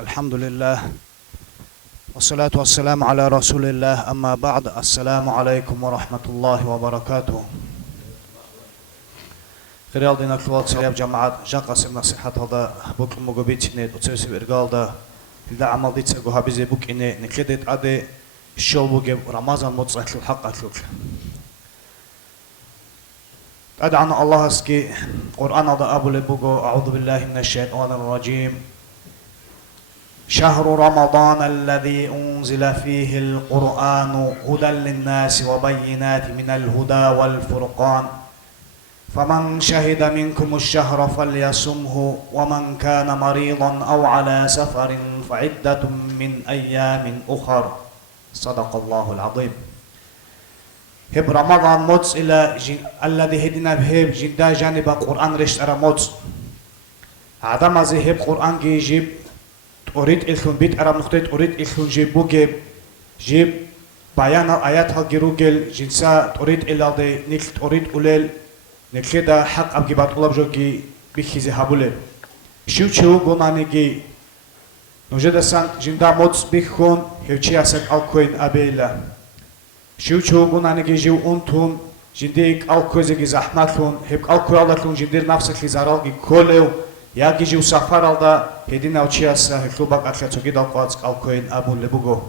الحمد لله والصلاة والسلام على رسول الله أما بعد السلام عليكم ورحمة الله وبركاته. خير دينا كلوات سرياب جماعة جاقة سمنا صحة هذا بوك مغبيت نيت وتسوي إرجال دا إذا عمل ديت سجوها بزي بوك إني نكدت عدي الشو بوك رمضان متصح الحق أكلك. أدعنا الله اسكي قرآن هذا أبو لبوكو أعوذ بالله من الشيطان الرجيم. شهر رمضان الذي أنزل فيه القرآن هدى للناس وبينات من الهدى والفرقان فمن شهد منكم الشهر فليصمه ومن كان مريضا أو على سفر فعدة من أيام أخر صدق الله العظيم. هب رمضان موت إلى الذي هدنا بهب جدا جانب القرآن رشت موت عدم زي هب قرآن جيب أريد إلكم بيت أرام نقطة أريد إلكم جيبو جيب بيان آيات هالجروجل جنسا أريد إلا ده نكت أريد أولل نكدا حق أبجي بطلب جوجي بخيزة هبولل شو قنانيجي نوجد سان جندا موت بيخون هيوشي أسك ألكوين أبيلا شو قنانيجي جو أنتون جنديك ألكوزي زحمتون هيك ألكوي الله كون جندير نفسك لزارالجي كله ياكي جو سفر على هدينا وشياسا هكلوبك أكلتو جدا قاتك ألكوين أبو لبوغو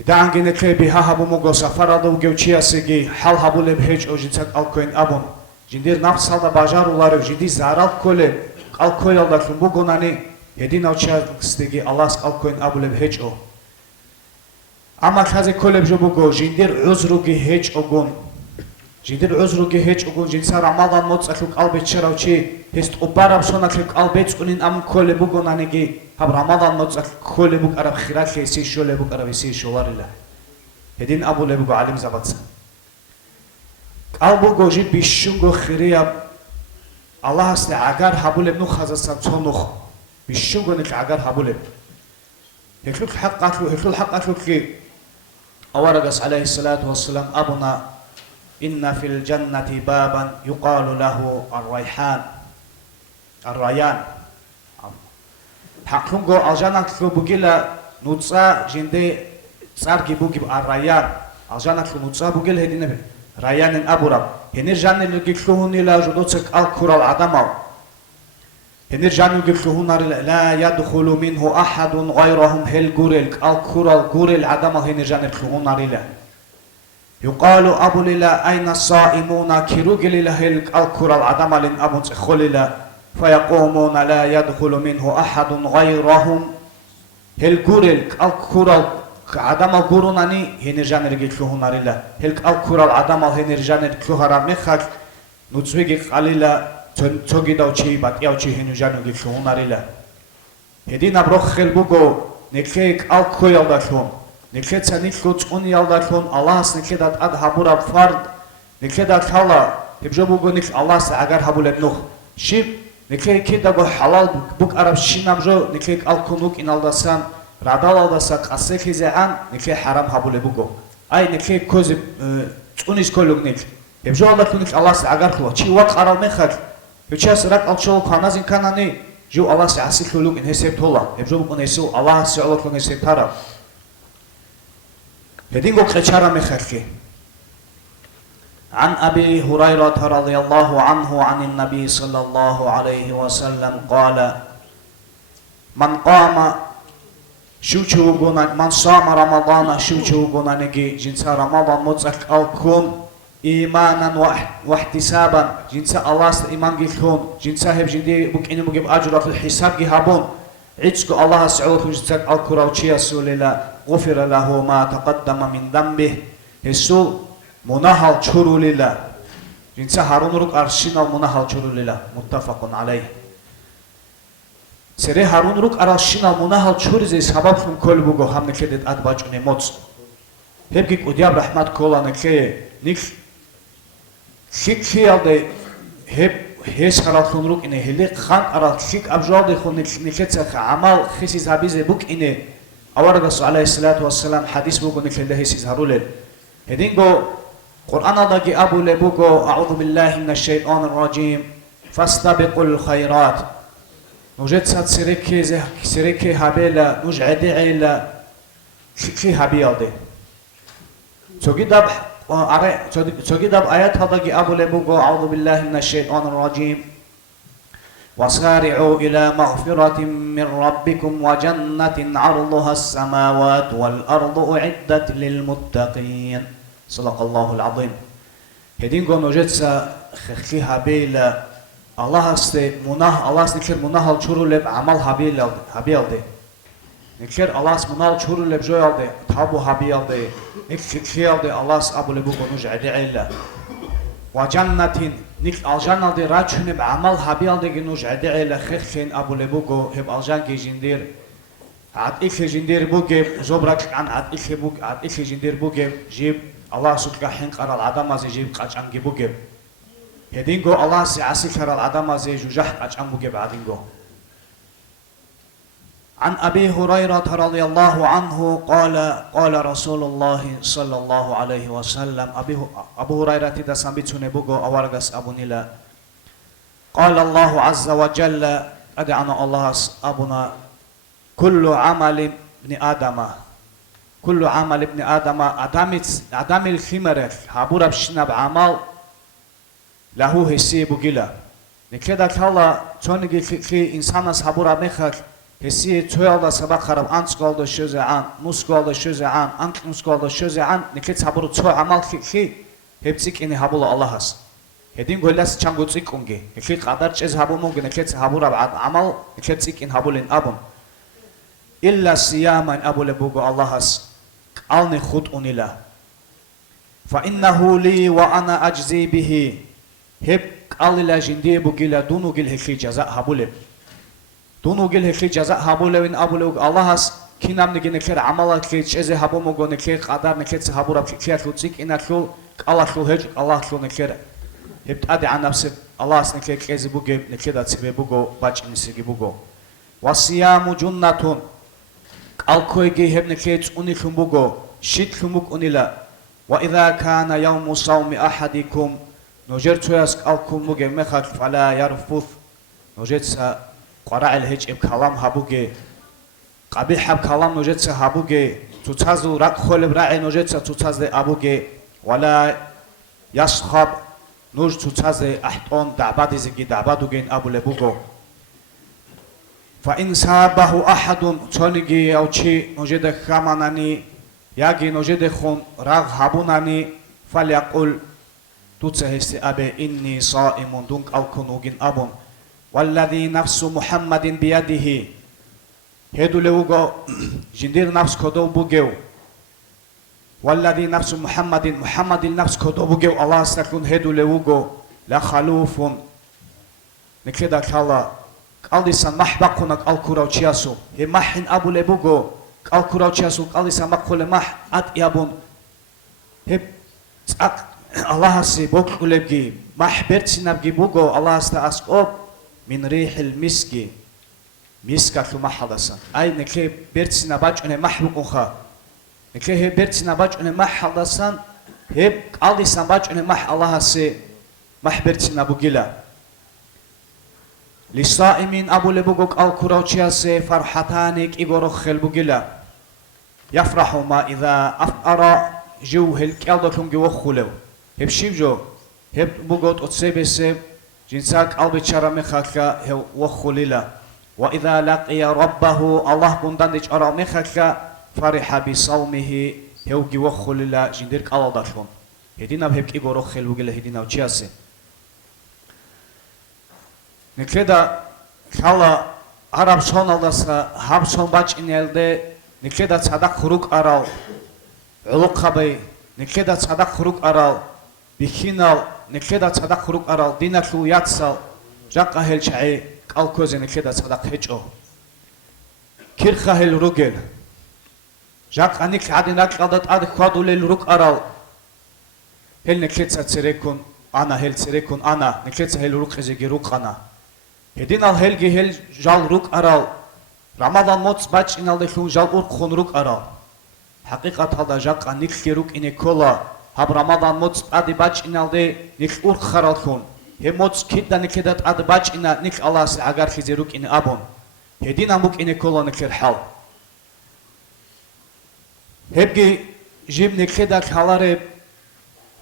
هدا عنجي نكلي بها هبو موغو سفر على وجو شياسي حال هبو لبهج أو جنسك ألكوين أبون جندير نفس على باجار الله جندي زارال كله ألكوين الله كلوبوغو ناني هدينا وشياسي الله ألكوين أبو لبهج أو أما كذا كله بجوبوغو جندير عذروغي هج أوغون جندير عذروغي هج أوغون جنسا رمضان موت أكلوك ألبيت شراوشي هست أبارب سونك ألبيت قنين أم كل بوجو نانجي هب رمضان نوتك كل بوج أرب خيرات كيسي شو لبوج أرب يسي شو وارلا هدين أبو لبوج عالم زبط أبو جوجي بيشونغو خيريا الله أصل عجار هبول ابنو خزاسان صنوخ بيشونغو نك عجار هبول اب هكلوك حق أكلو هكلوك حق أكلو كي أورجس عليه الصلاة والسلام أبونا إن في الجنة بابا يقال له الريحان الريان حقنقو الجنة بوجيلا نوتسا جندي صار جيبوجي الريان الجنة نوتسا بوجيل هدينا ريان أبورب هنير جاني لقيتلهون إلى جدوتك الكرة العدمة هنير جاني لقيتلهون لا يدخل منه أحد غيرهم هل جوريل الكرة الجوريل العدمة هنير جاني لقيتلهون إلى يقال أبو للا أين الصائمون كيروجل لهل الكرة العدمة لن أبو تخلل فيقومون لا يدخل منه أحد غيرهم هل جوريل الكرة العدمة جوروناني هنرجان رجلهم ناريلا هل الكرة العدمة هنرجان رجلهم مخك نتوجي قليلا تنتوجي دوتشي باتيوتشي هنرجان رجلهم ناريلا هدينا بروخ خلبوجو نكيك الكرة يالداشون نكيد سنيكلو توني يالداشون الله سنكيدات أد هبورا فرد نكيدات حالا هبجوبوجو نك الله سأجر هبولت نخ شيب نكيد كده جو حلال بوك عرب شينام جو نكيد الكونوك إن الدسان رادال الدساق أسيكي زعان نكيد حرام هبولبوجو أي نكيد كوز تونيس كلوك نك هبجو الله كونك الله سأجر خلوا شيء وقت عرب مخك هبشاس رك الشول كنازين كناني جو الله سأسيكلوك إن هسيب تولا هبجوبوجو نسو الله سألوك إن هسيب ترى هدينغو خشارة مخكي عن أبي هريرة رضي الله عنه عن النبي صلى الله عليه وسلم قال من قام من صام رمضان شوشوغونا نجي جنس رمضان متسك الكون إيمانا واحتسابا جنس الله إيمان جيكون جنس هب جندي بك إنه مجيب أجر في الحساب جهابون عتق الله سعود جنس الكرة وشيا سوللا غفر له ما تقدم من ذنبه هسول مناهل شرو لله جنس هارون رك أرشينا مناهل شرو لله متفق عليه سري هارون رك أرشينا مناهل شرو زي سبب من كل بوجو هم نكدت أدباج نموت هبكي قديم رحمة كولا نكى نك خي على هب هيس خلاصون رك إنه هلك خان أراد خيك أبجاد خون نكت عمل خيس هابيز بوك إنه أورد عليه الصلاة والسلام حديث بوجو نكده هيس هارولل هدينغو قرآن داجي أبو لبوكو أعوذ بالله من الشيطان الرجيم فاستبقوا الخيرات نوجد سركي هابيلا نوج عدي عيلا في هابيالدي تجدب آيات هذا أبو لبوغو أعوذ بالله من الشيطان الرجيم وسارعوا إلى مغفرة من ربكم وجنة عرضها السماوات والأرض أعدت للمتقين صدق الله العظيم هدينغو نوجدسا خخي هابيلا الله نكر مناه الشورو لب عمل هابيالدي نكر الله مناه الشورو لب جويالدي تابو هابيالدي نكخيالدي الله أبو لبوغو نوج عدي عيلا وجنة نك الجنة دي راجحن بعمل هابيال دي جنوج عدي إلى خيرين أبو لبوجو هب الجان جندير عاد إخ جندير بوجب زبرك عن عاد إخ جندير بوجب جيب الله سبحانه حين قرر العدم زي جيب قاچان بوجب هدينجو الله سعسي قرر العدم زي جوجح قاچان بوجب عدينجو عن أبي هريرة رضي الله عنه قال رسول الله صلى الله عليه وسلم أبو هريرة تدسم بيتونه بوغو أورغس أبو نيلا قال الله عز وجل أدعنا الله أبونا كل عمل ابن آدم أدم الخمرك هابورا بشنا بعمل له هسي بوغيلا نكدا كالا تونغي في إنسان هابورا مخك هسي تويلدا سبق خرب أنسكولدا شوزة عن نسكولدا شوزة عن أنك نسكولدا شوزة عن نكت هابورا تو عمل خي هبتك إني هابولا الله هس هدين قولس چانگو تسيكونجي هكي قدر چيز هابونو نكت هابورا بعد عمل نكت تسيك إن هابولين أبون إلا سياما أبو لبوغو الله هس قالني خود أنيلا فإنه لي وأنا أجزي به هب قال لا جندي بوغيلا دونو جل هكي جزاء هابولي دونو جل هكي جزاء هابولي وين أبو لبوغ الله هس كينام نجي نكر عملات كي چيز هابومو نكر قدر نكت هابورا كي تسيك إن كل الله كل هج الله كل نكر هبتأدي عن نفسك الله سنكر كيز بوغي نكر تسبي بوغو باج نسيجي بوغو والصيام جنة الكويجي هب نكيت أنيكم بوغو شيت لمك أنيلا وإذا كان يوم صوم أحدكم نجرت يسك الكم بوغي مخك فلا يرفث نجرت سا قرع الهج بكلام هبوغي قبيح بكلام نجرت سا هبوغي تتازو رق خول برعي نجرت سا تتاز أبوغي ولا يصخب نوج تتاز أحطون دعبادي زيجي دعبادوغين أبو لبوغو فإن سابه أحد تونجي أو شيء نجد خامناني يجي نجد خون راغ هابوناني فليقول تتهست أبي إني صائم دونك أو كنوجين أبون والذي نفس محمد بيده هدو لوغو جندير نفس كدو بوغيو والذي نفس محمد النفس كدو بوغيو الله استكون هدو لوغو لخلوف نكدا كالا قاليسان محبقونك الكوراوچياسو همحن ابو لبوغو الكوراوچياسو قاليسان مقول مح ات يابون هب الله سي بوكولبغي محبرتسنابغي بوغو الله استاسقوب من ريح المسك مسكا محدثا اي نكي برتسنا باجونه محبقوخا نكي برتسنا باجونه محدثا هب قاليسان باجونه مح الله سي محبرتسنا بوغيلا للصائمين أبو لبوغوك الكوراوچياسي فرحتانك إغورو خلبوغيلا يفرح ما إذا أفقر جوه الكالدكم جوه خلو هب شيبجو هب بوغوت أتسيبسي جنساك البيتشارة مخاكا هو وخليلا وإذا لقي ربه الله قندان ديش أرى مخاكا فرح بصومه هو جوه خليلا جنديرك الله داخلون هدينا بهبك إغورو خلبوغيلا هدينا وچياسي نكدا كلا عرب sonaldasa hab son baç inelde nikeda sadak khuruk aral uluk khabay nikeda sadak khuruk aral bikinal nikeda sadak khuruk aral dinaklu yatsal jaqa helchai qalkoze nikeda sadak hecho kirkha hel rugel jaqa nik adinak qadat ad khwadulel ruk aral hel niketsa tserekun ana hel tserekun ana niketsa hel ruk ezegi ruqana هدين الهلجي هل جال روك أرال رمضان موت باش إن الله يخون جال أور خون روك أرال حقيقة هذا جاك أنيك روك إني كولا هب رمضان موت أدي باش إن الله نيك أور خرال خون Hemot kitdan kedat ad bachina nik Allahs agar khizeruk in abon. Hedin amuk in kolon kerhal. Hebgi jib nik kedak halare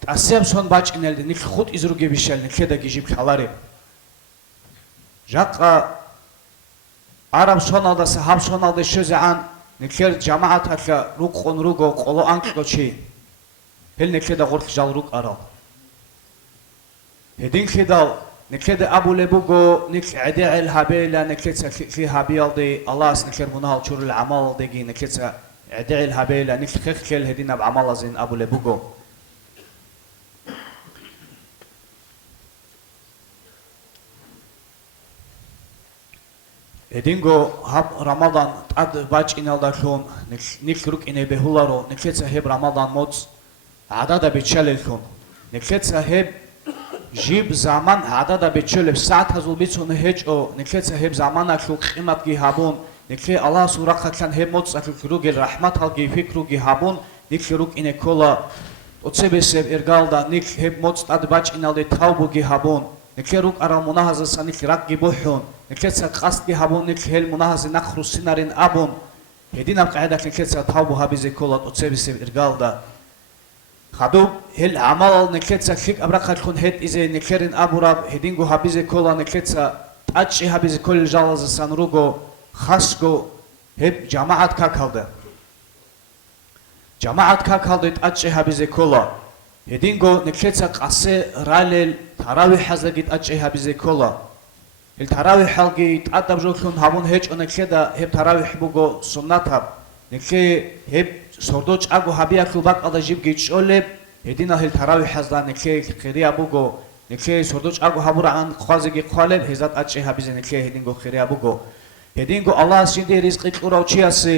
asem son bachinelde nik khut izruge bishel nik kedak jib halare. Jaqa Arab sonalda sahab sonalda şözean nikher cemaat hakka ruk qonrugo qolo anqochi. Hel nikeda gork jalruk aral. Hedin khidal nikeda abu lebugo nik adil habela niketa fi habialdi Allah nikher munal churul amal degi niketa adil habela nik khkhel hedin ab amal zin abu lebugo. Edingo hab Ramadan ad bach inalda khon nik ruk ine behularo niketa heb Ramadan mots adada bichalel khon niketa heb jib zaman adada bichalel saat hazul bitsun hejo niketa heb zaman akhu qimat gi habun nikhe Allah suraqa kan heb mots akhu rugel rahmat hal gi fikru gi habun nik ruk ine kola otsebeseb ergalda nik heb mots ad bach inalde taubu gi habun nikheruk ara munahaz sanik rak gi buhun niketsa qast gi habun nik hel munahaz nakhru sinarin abun hedin am qaida niketsa taubu habize kolat otsebeseb ergalda khadu hel amal niketsa khik abraqa khun het ize nikherin aburab hedin go habize kola niketsa tachi habize kol jalaz sanrugo khasgo heb jamaat ka kaldı jamaat ka kaldı tachi habize kola Hedingo niketsa qase ralel tarawih hazagit achi habize kola el tarawih halgi adab jokhun habun hech onekeda heb tarawih bugo sunnatab nikhe heb sordoch ago habia kubak adajib gichole hedina hel tarawih hazda nikhe khiriya bugo nikhe sordoch ago habura an khwazigi qale hezat achi habize nikhe hedingo khiriya bugo hedingo Allah sinde rizqi qurawchiase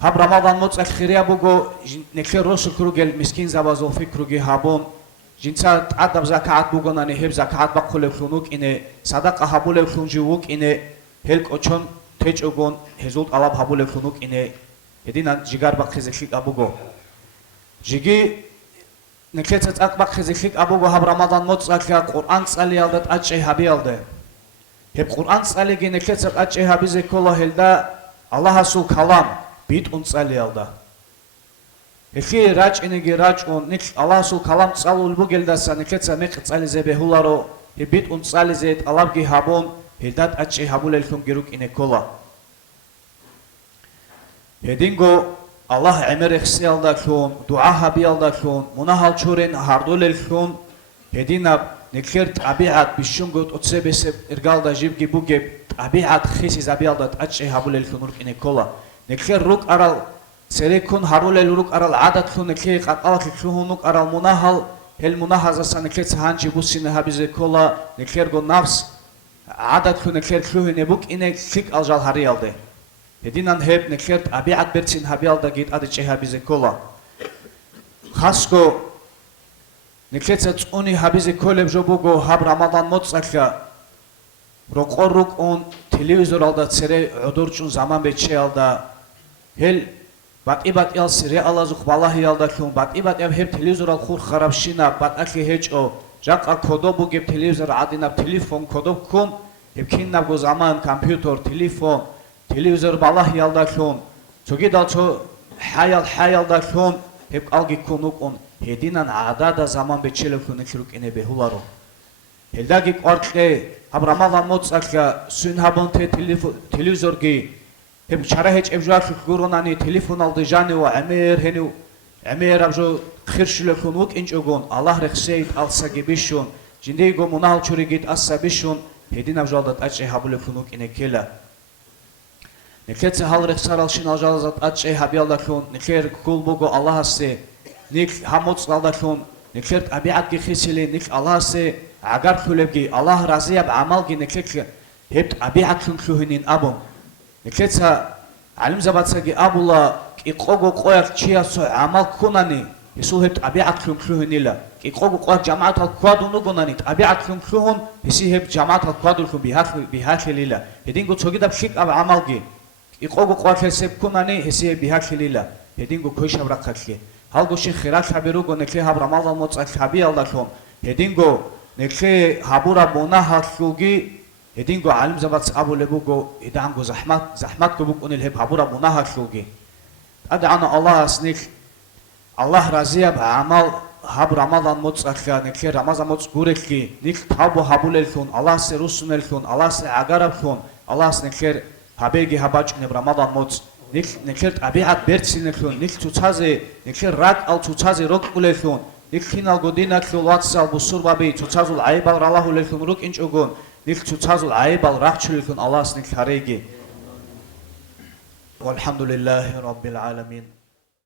Hab Ramadan mots akhiriya bugo nekher rosu krugel miskin zabazo fikrugi habon jinsa adab zakat bugo nani heb zakat baqule khunuk ine sadaqa habule khunjuk ine hel qochon techogon hezult alab habule khunuk ine edinan jigar baqizeklik abugo jigi nekhetsa tsaq baqizeklik abugo hab Ramadan mots akha Qur'an tsali aldat achi habi alde heb Qur'an tsali ge nekhetsa achi habi zekola helda Allah asul kalam bit untsali alda. Efi raç inegi raç on nik Allah sul kalam tsalul bu geldasa niketsa mek tsali ze behularo he bit untsali zet alab gi habon hidat achi habul elkum geruk ine kola. Hedingo Allah emer eksi alda khon dua habi alda khon munahal choren hardul elkhon hedinab nikher tabiat bishungot otsebese ergalda jib gi buge tabiat khisi zabi alda achi habul elkum ine kola. Nikher ruk aral serekun harulel ruk aral adat khun nikhe qaqal khunuk aral munahal hel munahaza nikhe hanji busine habize kola nikher go nafs adat khun nikher khune buk ine fik aljal hariyalde hedinan heb nikher abiat bertsin habialda git adiche habize kola khasko nikher tsuni habize koleb jobugo hab Ramadan motsakha roqoruk on televizor alda tsere odurchun zaman beche alda hel batibat yal sire alazuk vallahi yalda khum batibat ev hep televizor al khur kharabshina bat akhi hecho jaqa kodo bu gep televizor adinab telefon kodo kum hep kinna go zaman kompüter telefon televizor vallahi yalda khum çogi dalço hayalda khum hep algi kunuk on hedinan adada zaman beçele khune khiruk ene behularo heldagi qorqe hab Ramadan motsakha sunhabon te televizor gi Hep çara hiç evjak guronani telefon aldı jani o emer abjo khirşle kunuk inçogon Allah rexseyt alsa gibishon jinde go munal çuri git asabishon hedin abjaldat achi habule kunuk inekela neketse hal rexsar alshin aljalazat achi habialda kun nekher kulbugo Allah se nik hamots alda kun nekher abiat gi khisile nik Allah se agar kulebgi Allah raziyab amal gi nekek hep abiat kun kuhinin abon Niketsa alim zabatsagi abula iqogo qoyak chiaso amal kunani isul heb tabiat khum khunila iqogo qoyak jamaat al qadunu gonani tabiat khum khun isi heb jamaat al qadul khum bihakhlila hedingo chogidab shik ab amalgi iqogo qoyak heseb kunani isi bihakhlila hedingo koishabra khakhe halgo shi khirat haberu gonekhe hab Ramadan motsak habi alda khum hedingo نكلي حبورا مناهلوغي هدينغو علم زبات أبو لبوغو إدانغو زحمات كبوك أن الهب حبورا مناهلوغي أدعنا الله سنيك الله رضي بعمل هب رمضان متصخا نكلي رمضان متصغوركي نيك تابو حبوللكون الله سرسونلكون الله سعغاربكون الله سنكلي حبيغي حباچني رمضان متص نكلي طبيعت بيرتسينلكون نيك توتازي نكلي راك أو توتازي روكوللكون نيك خينال غودينا كلواتسال بوسوربابي توتازول عيبال الله للكون روك انچوغون نيك توتازول عيبال راكچلكون الله سنك حريغي والحمد لله رب العالمين